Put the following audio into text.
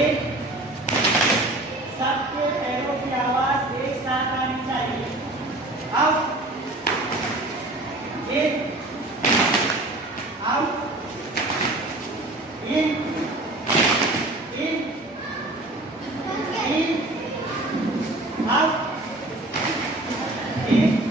एक सबके पैरों की आवाज एक साथ आनी चाहिए। Out, in, out, in, in, in, out, in,